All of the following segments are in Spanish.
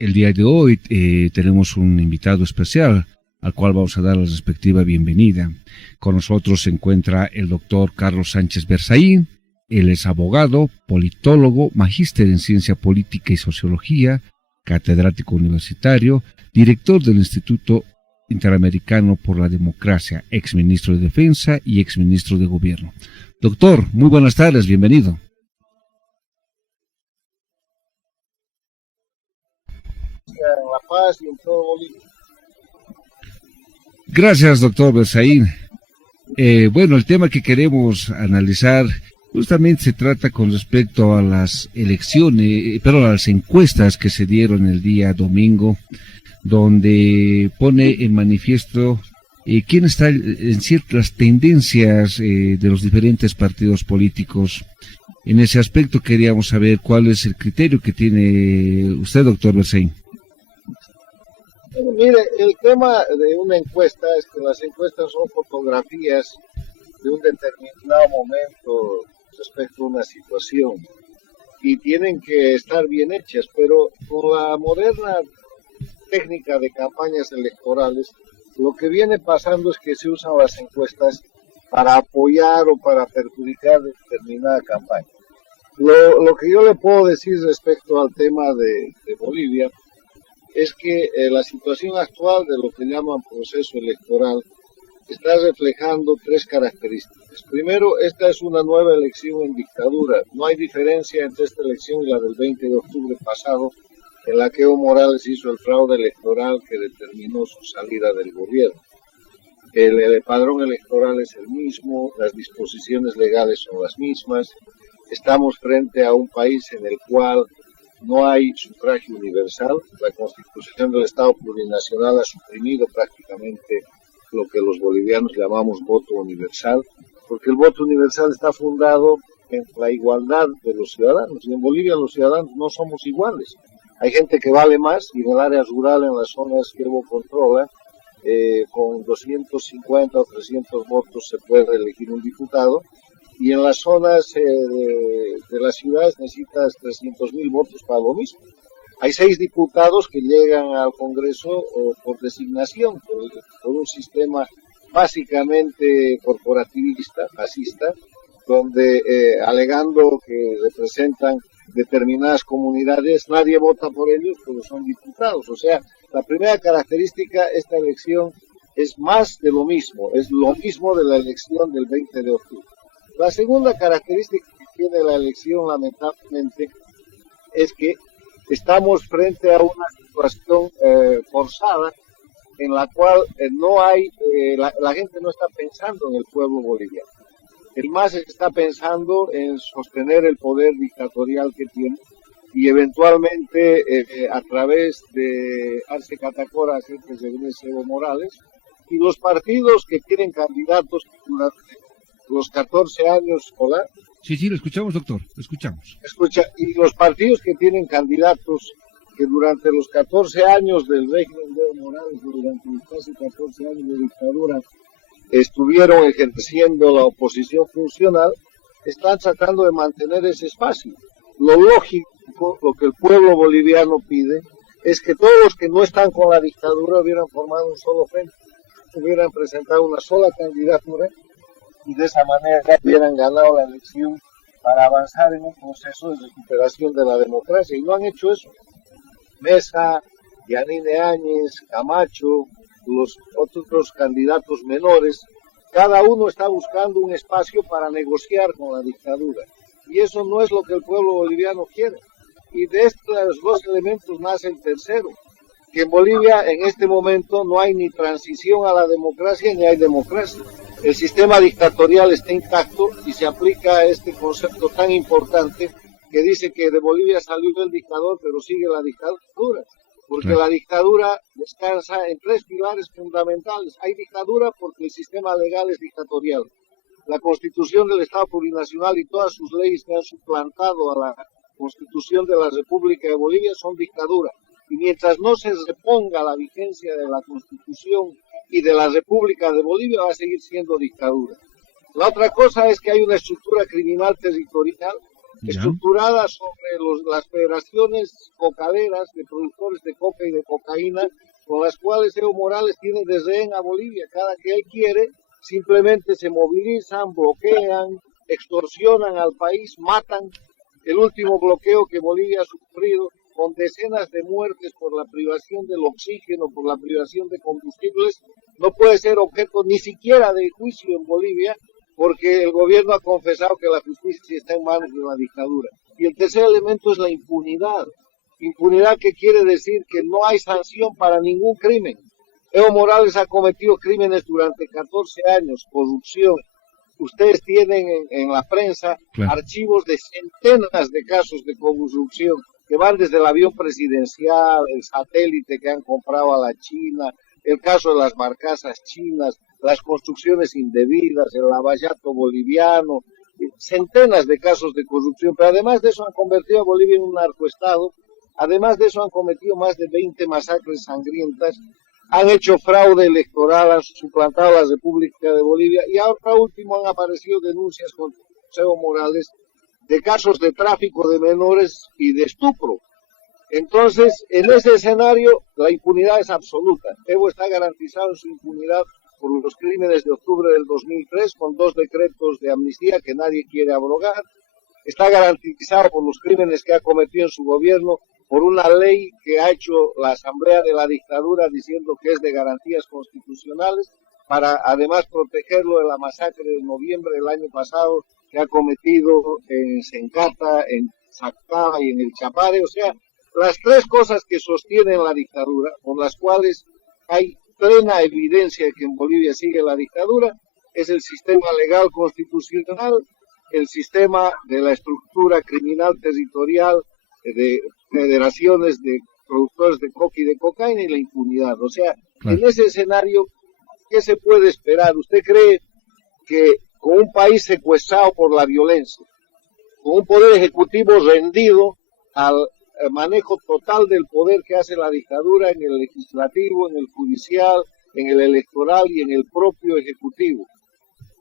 El día de hoy tenemos un invitado especial al cual vamos a dar la respectiva bienvenida. Con nosotros se encuentra el doctor Carlos Sánchez Berzaín. Él es abogado, politólogo, magíster en ciencia política y sociología, catedrático universitario, director del Instituto Interamericano por la Democracia, exministro de Defensa y exministro de Gobierno. Doctor, muy buenas tardes, bienvenido. En La Paz y en todo Bolivia. Gracias, doctor Berzaín. Bueno, el tema que queremos analizar justamente se trata con respecto a las elecciones, a las encuestas que se dieron el día domingo, donde pone en manifiesto quién está en ciertas tendencias de los diferentes partidos políticos. En ese aspecto queríamos saber cuál es el criterio que tiene usted, doctor Berzaín. Bueno, mire, el tema de una encuesta es que las encuestas son fotografías de un determinado momento respecto a una situación y tienen que estar bien hechas, pero con la moderna técnica de campañas electorales, lo que viene pasando es que se usan las encuestas para apoyar o para perjudicar determinada campaña. Lo que yo le puedo decir respecto al tema de Bolivia es que la situación actual de lo que llaman proceso electoral está reflejando tres características. Primero, esta es una nueva elección en dictadura. No hay diferencia entre esta elección y la del 20 de octubre pasado, en la que Evo Morales hizo el fraude electoral que determinó su salida del gobierno. El padrón electoral es el mismo, las disposiciones legales son las mismas. Estamos frente a un país en el cual no hay sufragio universal. La Constitución del Estado Plurinacional ha suprimido prácticamente lo que los bolivianos llamamos voto universal, porque el voto universal está fundado en la igualdad de los ciudadanos, y en Bolivia los ciudadanos no somos iguales. Hay gente que vale más, y en el área rural, en las zonas que Evo controla, con 250 o 300 votos se puede elegir un diputado, y en las zonas de las ciudades necesitas 300.000 votos para lo mismo. Hay 6 diputados que llegan al Congreso por designación, por un sistema básicamente corporativista, fascista, donde alegando que representan determinadas comunidades, nadie vota por ellos, pero son diputados. O sea, la primera característica, esta elección es más de lo mismo, es lo mismo de la elección del 20 de octubre. La segunda característica que tiene la elección, lamentablemente, es que estamos frente a una situación forzada en la cual no hay, la gente no está pensando en el pueblo boliviano. El MAS está pensando en sostener el poder dictatorial que tiene y eventualmente a través de Arce Catacora hacer que regrese Evo Morales, y los partidos que tienen candidatos durante los 14 años, ¿hola? Sí, lo escuchamos, doctor, lo escuchamos. Escucha, y los partidos que tienen candidatos que durante los 14 años del régimen de Evo Morales, durante los casi 14 años de dictadura, estuvieron ejerciendo la oposición funcional, están tratando de mantener ese espacio. Lo lógico, lo que el pueblo boliviano pide, es que todos los que no están con la dictadura hubieran formado un solo frente, hubieran presentado una sola candidatura, y de esa manera hubieran ganado la elección para avanzar en un proceso de recuperación de la democracia, y no han hecho eso. Mesa, Yanine Áñez, Camacho, los otros candidatos menores, cada uno está buscando un espacio para negociar con la dictadura, y eso no es lo que el pueblo boliviano quiere. Y de estos dos elementos nace el tercero, que en Bolivia en este momento no hay ni transición a la democracia ni hay democracia. El sistema dictatorial está intacto y se aplica este concepto tan importante que dice que de Bolivia salió el dictador, pero sigue la dictadura, porque la dictadura descansa en 3 pilares fundamentales. Hay dictadura porque el sistema legal es dictatorial. La Constitución del Estado Plurinacional y todas sus leyes que han suplantado a la Constitución de la República de Bolivia son dictadura. Y mientras no se reponga la vigencia de la Constitución y de la República de Bolivia, va a seguir siendo dictadura. La otra cosa es que hay una estructura criminal territorial Ya. estructurada sobre las federaciones cocaleras de productores de coca y de cocaína, con las cuales Evo Morales tiene de rehén a Bolivia. Cada que él quiere, simplemente se movilizan, bloquean, extorsionan al país, matan. El último bloqueo que Bolivia ha sufrido, con decenas de muertes por la privación del oxígeno, por la privación de combustibles, no puede ser objeto ni siquiera de juicio en Bolivia, porque el gobierno ha confesado que la justicia está en manos de la dictadura. Y el tercer elemento es la impunidad. Impunidad que quiere decir que no hay sanción para ningún crimen. Evo Morales ha cometido crímenes durante 14 años, corrupción. Ustedes tienen en la prensa archivos de centenas de casos de corrupción que van desde el avión presidencial, el satélite que han comprado a la China, el caso de las barcazas chinas, las construcciones indebidas, el lavallato boliviano, centenas de casos de corrupción. Pero además de eso han convertido a Bolivia en un narcoestado, además de eso han cometido más de 20 masacres sangrientas, han hecho fraude electoral, han suplantado a la República de Bolivia y ahora último han aparecido denuncias contra Evo Morales de casos de tráfico de menores y de estupro. Entonces, en ese escenario, la impunidad es absoluta. Evo está garantizado en su impunidad por los crímenes de octubre del 2003, con 2 decretos de amnistía que nadie quiere abrogar. Está garantizado por los crímenes que ha cometido en su gobierno, por una ley que ha hecho la Asamblea de la Dictadura diciendo que es de garantías constitucionales, para además protegerlo de la masacre de noviembre del año pasado que ha cometido en Sencata, en Sacaba y en el Chapare. O sea, las 3 cosas que sostienen la dictadura, por las cuales hay plena evidencia de que en Bolivia sigue la dictadura, es el sistema legal constitucional, el sistema de la estructura criminal territorial de federaciones de productores de coca y de cocaína y la impunidad. O sea, en ese escenario, ¿qué se puede esperar? ¿Usted cree que con un país secuestrado por la violencia, con un poder ejecutivo rendido al manejo total del poder que hace la dictadura en el legislativo, en el judicial, en el electoral y en el propio ejecutivo,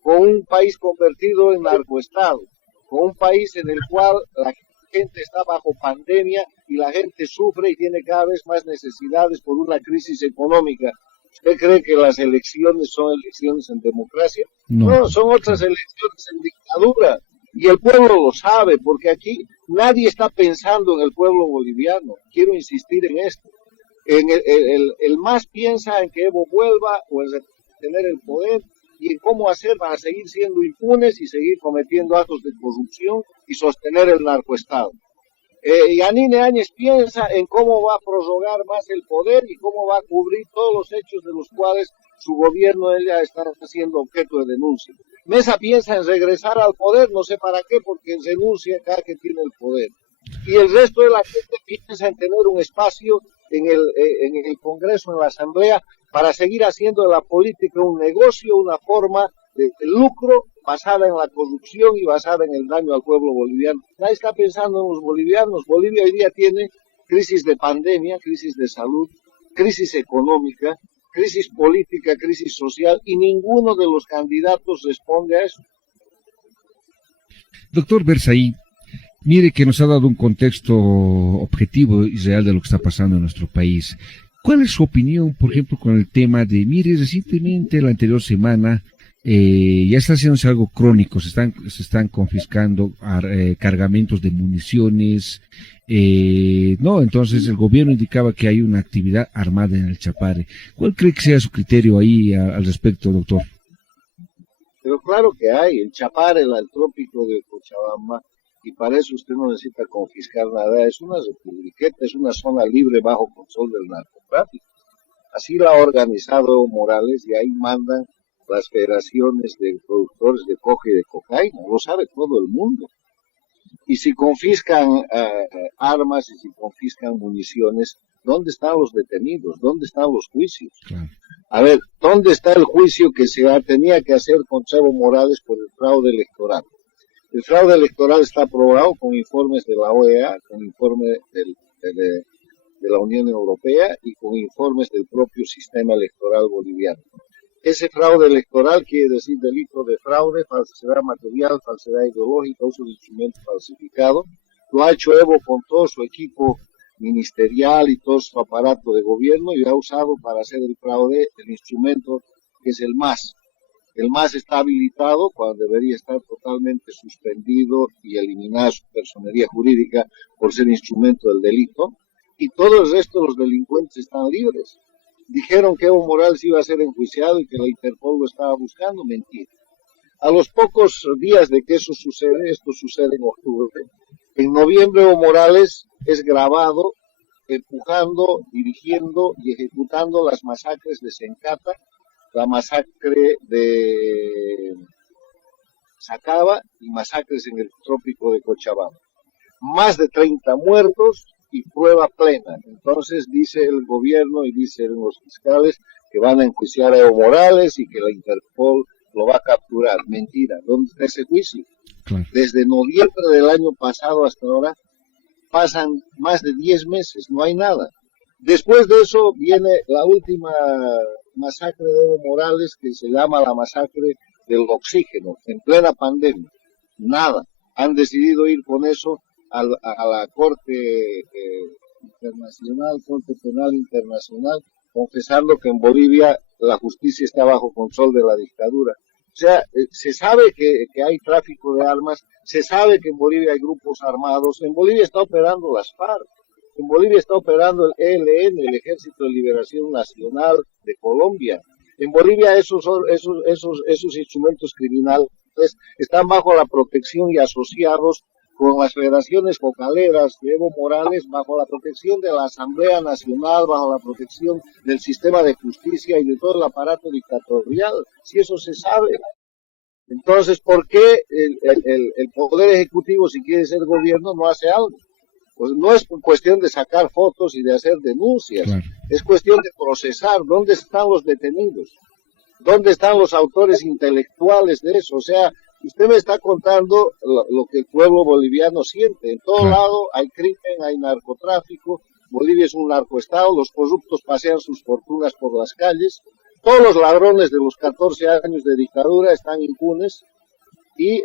con un país convertido en narcoestado, con un país en el cual la gente está bajo pandemia y la gente sufre y tiene cada vez más necesidades por una crisis económica? ¿Usted cree que las elecciones son elecciones en democracia? No, son otras elecciones en dictadura. Y el pueblo lo sabe, porque aquí nadie está pensando en el pueblo boliviano. Quiero insistir en esto. El MAS piensa en que Evo vuelva o en tener el poder y en cómo hacer para seguir siendo impunes y seguir cometiendo actos de corrupción y sostener el narcoestado. Yanine Áñez piensa en cómo va a prorrogar más el poder y cómo va a cubrir todos los hechos de los cuales su gobierno ella está siendo objeto de denuncia. Mesa piensa en regresar al poder, no sé para qué, porque renuncia cada que tiene el poder. Y el resto de la gente piensa en tener un espacio en el Congreso, en la Asamblea, para seguir haciendo de la política un negocio, una forma de lucro basada en la corrupción y basada en el daño al pueblo boliviano. Nadie está pensando en los bolivianos. Bolivia hoy día tiene crisis de pandemia, crisis de salud, crisis económica, crisis política, crisis social, y ninguno de los candidatos responde a eso. Doctor Berzahí, mire que nos ha dado un contexto objetivo y real de lo que está pasando en nuestro país. ¿Cuál es su opinión, por ejemplo, con el tema de, mire, recientemente, la anterior semana, ya está haciéndose algo crónico, se están confiscando cargamentos de municiones, entonces el gobierno indicaba que hay una actividad armada en el Chapare. ¿Cuál cree que sea su criterio ahí al respecto, doctor? Pero claro que hay, el Chapare, el trópico de Cochabamba, y para eso usted no necesita confiscar nada, es una republiqueta, es una zona libre bajo control del narcotráfico. Así la ha organizado Evo Morales y ahí mandan las federaciones de productores de coca y de cocaína, lo sabe todo el mundo. Y si confiscan armas y si confiscan municiones, ¿dónde están los detenidos? ¿Dónde están los juicios? Claro. A ver, ¿dónde está el juicio que tenía que hacer contra Evo Morales por el fraude electoral? El fraude electoral está aprobado con informes de la OEA, con informes de la Unión Europea y con informes del propio sistema electoral boliviano. Ese fraude electoral quiere decir delito de fraude, falsedad material, falsedad ideológica, uso de instrumento falsificado. Lo ha hecho Evo con todo su equipo ministerial y todo su aparato de gobierno y lo ha usado para hacer el fraude, el instrumento que es el MAS. El MAS está habilitado cuando debería estar totalmente suspendido y eliminar su personería jurídica por ser instrumento del delito. Y todo el resto de los delincuentes están libres. Dijeron que Evo Morales iba a ser enjuiciado y que la Interpol lo estaba buscando. Mentira. A los pocos días de que eso sucede, esto sucede en octubre, en noviembre Evo Morales es grabado empujando, dirigiendo y ejecutando las masacres de Sencata, la masacre de Sacaba y masacres en el trópico de Cochabamba. Más de 30 muertos y prueba plena. Entonces dice el gobierno y dicen los fiscales que van a enjuiciar a Evo Morales y que la Interpol lo va a capturar. Mentira. ¿Dónde está ese juicio? Claro. Desde noviembre del año pasado hasta ahora pasan más de 10 meses, no hay nada. Después de eso viene la última masacre de Evo Morales, que se llama la masacre del oxígeno, en plena pandemia. Nada. Han decidido ir con eso a la Corte Internacional, Corte Penal Internacional, confesando que en Bolivia la justicia está bajo control de la dictadura. O sea, se sabe que hay tráfico de armas, se sabe que en Bolivia hay grupos armados, en Bolivia está operando las FARC, en Bolivia está operando el ELN, el Ejército de Liberación Nacional de Colombia. En Bolivia esos instrumentos criminales están bajo la protección y asociados con las federaciones focaleras de Evo Morales, bajo la protección de la Asamblea Nacional, bajo la protección del sistema de justicia y de todo el aparato dictatorial, si eso se sabe. Entonces, ¿por qué el Poder Ejecutivo, si quiere ser gobierno, no hace algo? Pues no es cuestión de sacar fotos y de hacer denuncias, claro. Es cuestión de procesar. ¿Dónde están los detenidos? ¿Dónde están los autores intelectuales de eso? O sea, usted me está contando lo que el pueblo boliviano siente. En todo lado hay crimen, hay narcotráfico. Bolivia es un narcoestado. Los corruptos pasean sus fortunas por las calles. Todos los ladrones de los 14 años de dictadura están impunes. Y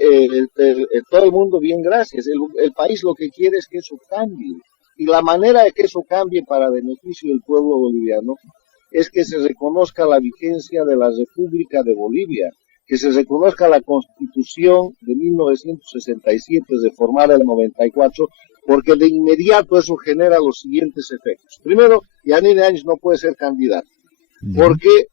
todo el mundo, bien, gracias. El país lo que quiere es que eso cambie. Y la manera de que eso cambie para beneficio del pueblo boliviano es que se reconozca la vigencia de la República de Bolivia, que se reconozca la Constitución de 1967, reformada en el 94, porque de inmediato eso genera los siguientes efectos. Primero, Yanine Áñez no puede ser candidato, porque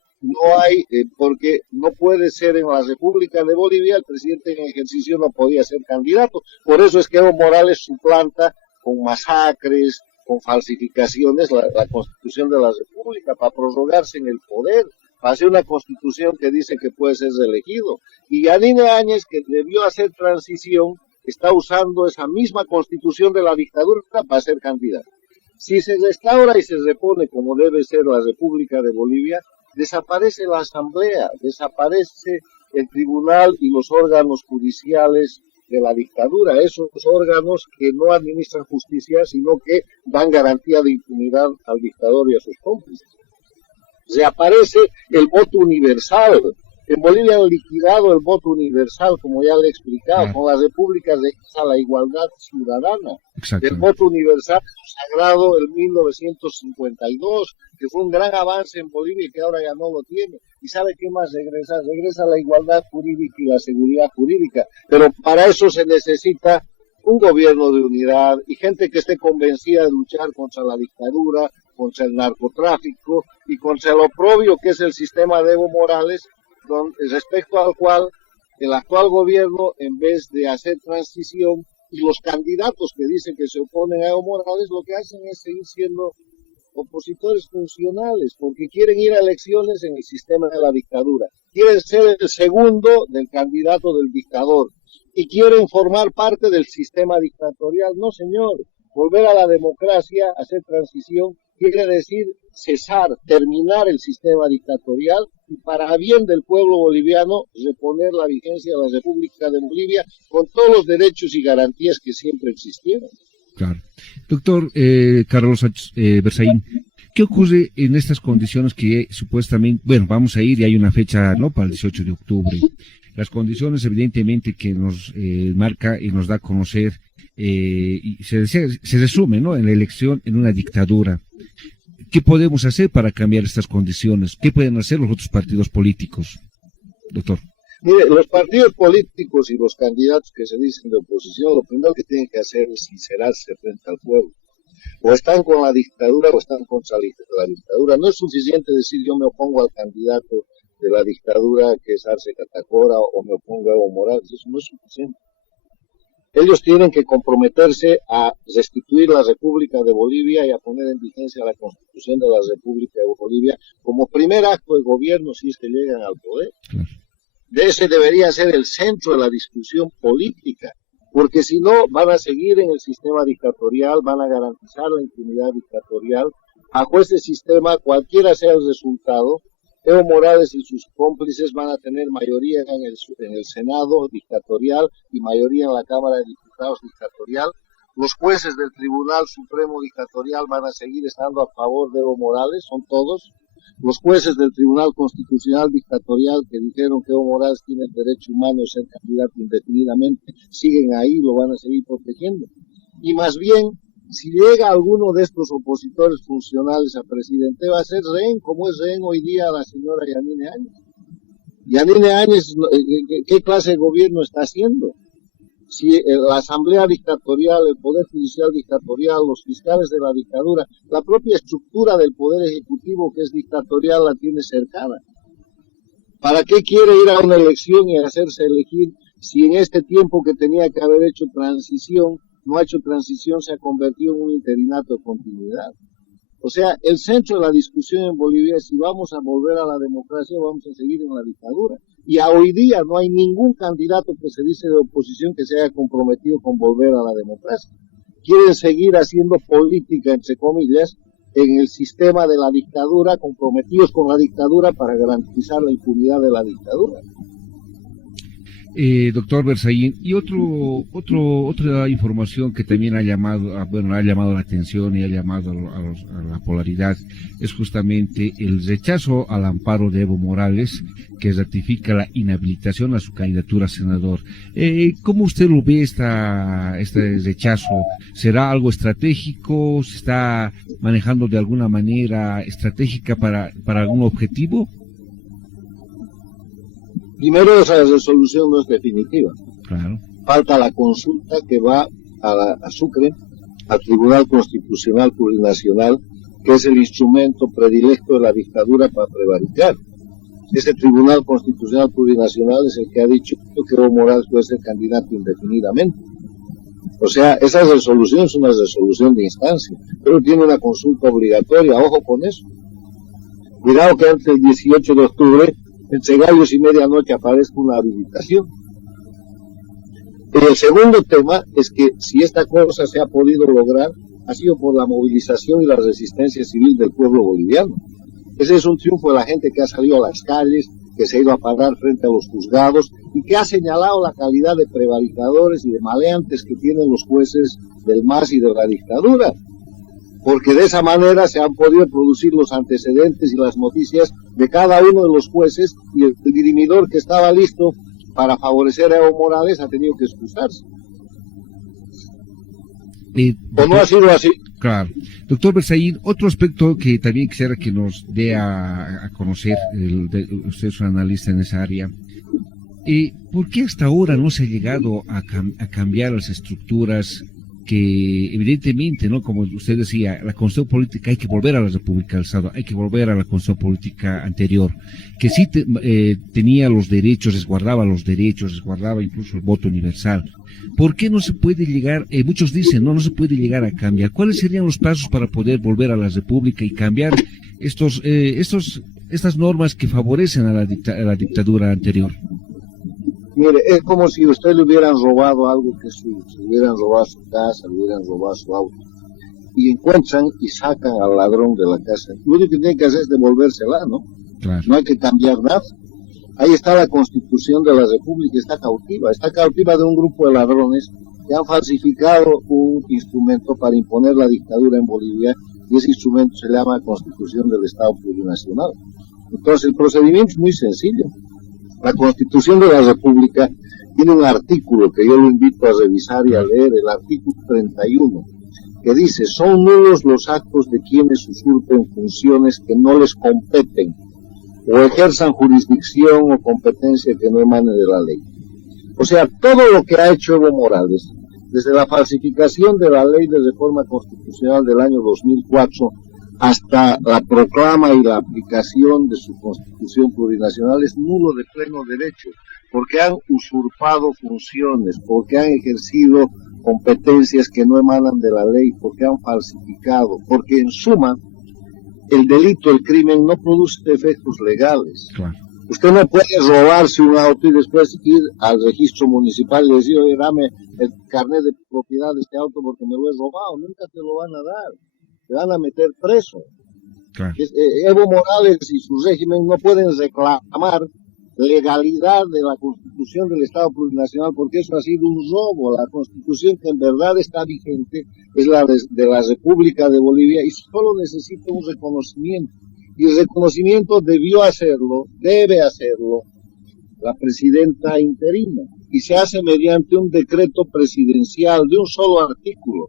no puede ser en la República de Bolivia, el presidente en ejercicio no podía ser candidato. Por eso es que Evo Morales suplanta con masacres, con falsificaciones, la Constitución de la República, para prorrogarse en el poder, para hacer una Constitución que dice que puede ser reelegido. Y Yanine Áñez, que debió hacer transición, está usando esa misma Constitución de la dictadura para ser candidato. Si se restaura y se repone como debe ser la República de Bolivia, desaparece la Asamblea, desaparece el Tribunal y los órganos judiciales de la dictadura, esos órganos que no administran justicia, sino que dan garantía de impunidad al dictador y a sus cómplices. Reaparece el voto universal. En Bolivia han liquidado el voto universal, como ya le he explicado, con las repúblicas de la igualdad ciudadana. El voto universal sagrado en 1952, que fue un gran avance en Bolivia y que ahora ya no lo tiene. ¿Y sabe qué más regresa? Regresa la igualdad jurídica y la seguridad jurídica. Pero para eso se necesita un gobierno de unidad y gente que esté convencida de luchar contra la dictadura, contra el narcotráfico y contra el oprobio que es el sistema de Evo Morales, respecto al cual el actual gobierno, en vez de hacer transición, y los candidatos que dicen que se oponen a Evo Morales, lo que hacen es seguir siendo opositores funcionales, porque quieren ir a elecciones en el sistema de la dictadura, quieren ser el segundo del candidato del dictador, y quieren formar parte del sistema dictatorial. No, señor, volver a la democracia, hacer transición, quiere decir cesar, terminar el sistema dictatorial y para bien del pueblo boliviano reponer la vigencia de la República de Bolivia con todos los derechos y garantías que siempre existieron. Claro. Doctor Carlos Berzaín, ¿Qué ocurre en estas condiciones que supuestamente, bueno, vamos a ir y hay una fecha, ¿no?, para el 18 de octubre? Las condiciones evidentemente que nos marca y nos da a conocer, y se resume, ¿no?, en la elección en una dictadura. ¿Qué podemos hacer para cambiar estas condiciones? ¿Qué pueden hacer los otros partidos políticos, doctor? Mire, los partidos políticos y los candidatos que se dicen de oposición, lo primero que tienen que hacer es sincerarse frente al pueblo. O están con la dictadura o están contra la dictadura. No es suficiente decir yo me opongo al candidato de la dictadura que es Arce Catacora o me opongo a Evo Morales. Eso no es suficiente. Ellos tienen que comprometerse a restituir la República de Bolivia y a poner en vigencia la Constitución de la República de Bolivia como primer acto de gobierno si es que llegan al poder. Ese debería ser el centro de la discusión política, porque si no van a seguir en el sistema dictatorial, van a garantizar la impunidad dictatorial. Bajo ese sistema, cualquiera sea el resultado, Evo Morales y sus cómplices van a tener mayoría en el Senado dictatorial y mayoría en la Cámara de Diputados dictatorial. Los jueces del Tribunal Supremo dictatorial van a seguir estando a favor de Evo Morales, son todos. Los jueces del Tribunal Constitucional dictatorial que dijeron que Evo Morales tiene el derecho humano de ser candidato indefinidamente, siguen ahí, lo van a seguir protegiendo. Y más bien, si llega alguno de estos opositores funcionales a presidente, va a ser rehén, como es rehén hoy día la señora Yanine Áñez. Yanine Áñez, ¿qué clase de gobierno está haciendo? Si la asamblea dictatorial, el poder judicial dictatorial, los fiscales de la dictadura, la propia estructura del poder ejecutivo que es dictatorial la tiene cercana. ¿Para qué quiere ir a una elección y hacerse elegir si en este tiempo que tenía que haber hecho transición, no ha hecho transición, se ha convertido en un interinato de continuidad? O sea, el centro de la discusión en Bolivia es si vamos a volver a la democracia o vamos a seguir en la dictadura. Y a hoy día no hay ningún candidato que se dice de oposición que se haya comprometido con volver a la democracia. Quieren seguir haciendo política, entre comillas, en el sistema de la dictadura, comprometidos con la dictadura para garantizar la impunidad de la dictadura. Doctor Berzaín, y otra información que también ha llamado la atención y ha llamado a la polaridad es justamente el rechazo al amparo de Evo Morales, que ratifica la inhabilitación a su candidatura a senador. ¿Cómo usted lo ve este rechazo? ¿Será algo estratégico? ¿Se está manejando de alguna manera estratégica para algún objetivo? Primero, esa resolución no es definitiva. Claro. Falta la consulta que va a Sucre, al Tribunal Constitucional Plurinacional, que es el instrumento predilecto de la dictadura para prevaricar. Ese Tribunal Constitucional Plurinacional es el que ha dicho que Evo Morales puede ser candidato indefinidamente. O sea, esa resolución es una resolución de instancia, pero tiene una consulta obligatoria, ojo con eso. Cuidado que antes del 18 de octubre, entre gallos y medianoche, aparezca una habilitación. El segundo tema es que si esta cosa se ha podido lograr, ha sido por la movilización y la resistencia civil del pueblo boliviano. Ese es un triunfo de la gente que ha salido a las calles, que se ha ido a parar frente a los juzgados y que ha señalado la calidad de prevaricadores y de maleantes que tienen los jueces del MAS y de la dictadura. Porque de esa manera se han podido producir los antecedentes y las noticias de cada uno de los jueces, y el dirimidor que estaba listo para favorecer a Evo Morales ha tenido que excusarse. ¿O no ha sido así? Claro. Doctor Berzaín, otro aspecto que también quisiera que nos dé a conocer, usted es un analista en esa área, ¿por qué hasta ahora no se ha llegado a cambiar las estructuras que evidentemente, ¿no?, como usted decía, la Constitución política hay que volver a la República del Estado, hay que volver a la Constitución política anterior, que sí tenía los derechos, resguardaba los derechos, resguardaba incluso el voto universal? ¿Por qué no se puede llegar, muchos dicen, no se puede llegar a cambiar? ¿Cuáles serían los pasos para poder volver a la República y cambiar estas normas que favorecen a la dictadura anterior? Mire, es como si usted le hubieran robado algo que es suyo, le hubieran robado su casa, le hubieran robado su auto, y encuentran y sacan al ladrón de la casa. Lo único que tienen que hacer es devolvérsela, ¿no? Claro. No hay que cambiar nada. Ahí está la Constitución de la República, está cautiva de un grupo de ladrones que han falsificado un instrumento para imponer la dictadura en Bolivia y ese instrumento se llama Constitución del Estado Plurinacional. Entonces el procedimiento es muy sencillo. La Constitución de la República tiene un artículo que yo lo invito a revisar y a leer, el artículo 31, que dice: son nulos los actos de quienes usurpen funciones que no les competen o ejerzan jurisdicción o competencia que no emane de la ley. O sea, todo lo que ha hecho Evo Morales, desde la falsificación de la ley de reforma constitucional del año 2004 hasta la proclama y la aplicación de su constitución plurinacional, es nulo de pleno derecho, porque han usurpado funciones, porque han ejercido competencias que no emanan de la ley, porque han falsificado, porque en suma el delito, el crimen no produce efectos legales. Claro. Usted no puede robarse un auto y después ir al registro municipal y decir: oye, dame el carnet de propiedad de este auto porque me lo he robado. Nunca te lo van a dar, te van a meter preso. Claro. Evo Morales y su régimen no pueden reclamar legalidad de la Constitución del Estado Plurinacional porque eso ha sido un robo. La Constitución que en verdad está vigente es la de la República de Bolivia y solo necesita un reconocimiento. Y el reconocimiento debió hacerlo, debe hacerlo, la presidenta interina. Y se hace mediante un decreto presidencial de un solo artículo,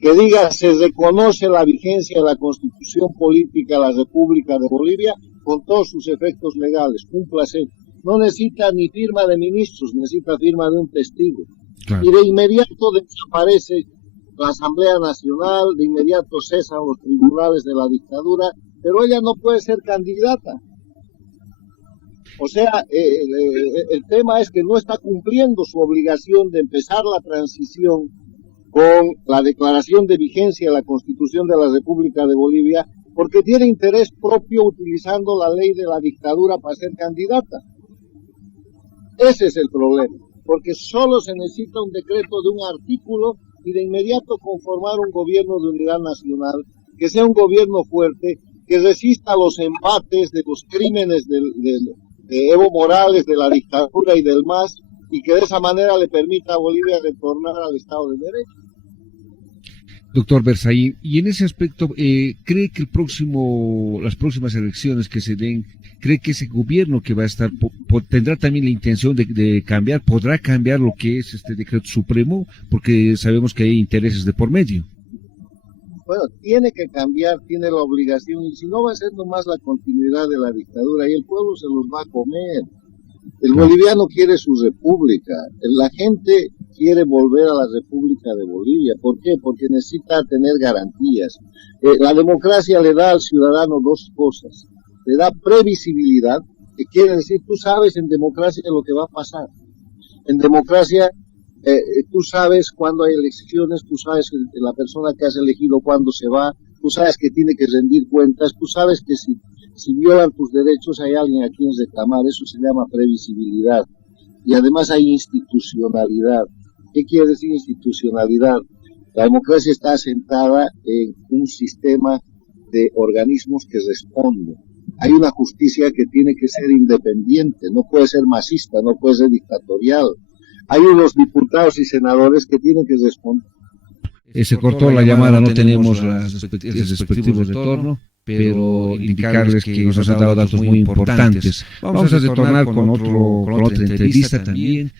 que diga: se reconoce la vigencia de la Constitución Política de la República de Bolivia con todos sus efectos legales. Cúmplase. No necesita ni firma de ministros, necesita firma de un testigo. Claro. Y de inmediato desaparece la Asamblea Nacional, de inmediato cesan los tribunales de la dictadura, pero ella no puede ser candidata. O sea, el tema es que no está cumpliendo su obligación de empezar la transición con la declaración de vigencia de la Constitución de la República de Bolivia, porque tiene interés propio utilizando la ley de la dictadura para ser candidata. Ese es el problema, porque solo se necesita un decreto de un artículo y de inmediato conformar un gobierno de unidad nacional, que sea un gobierno fuerte, que resista los embates de los crímenes de Evo Morales, de la dictadura y del MAS, y que de esa manera le permita a Bolivia retornar al Estado de Derecho. Doctor Berzaín, y en ese aspecto, ¿cree que las próximas elecciones que se den, cree que ese gobierno que va a estar tendrá también la intención de cambiar, podrá cambiar lo que es este decreto supremo? Porque sabemos que hay intereses de por medio. Bueno, tiene que cambiar, tiene la obligación, y si no va a ser nomás la continuidad de la dictadura, y el pueblo se los va a comer. El boliviano quiere su república, la gente quiere volver a la República de Bolivia. ¿Por qué? Porque necesita tener garantías. La democracia le da al ciudadano dos cosas: le da previsibilidad, que quiere decir, tú sabes en democracia lo que va a pasar. En democracia tú sabes cuándo hay elecciones, tú sabes la persona que has elegido cuándo se va, tú sabes que tiene que rendir cuentas, tú sabes que si violan tus derechos hay alguien a quien reclamar. Eso se llama previsibilidad. Y además hay institucionalidad. ¿Qué quiere decir institucionalidad? La democracia está asentada en un sistema de organismos que responden. Hay una justicia que tiene que ser independiente, no puede ser masista, no puede ser dictatorial. Hay unos diputados y senadores que tienen que responder. Se cortó la llamada, no tenemos los respectivos retorno, pero indicarles que nos ha dado datos muy importantes. Vamos a retornar con otra entrevista también.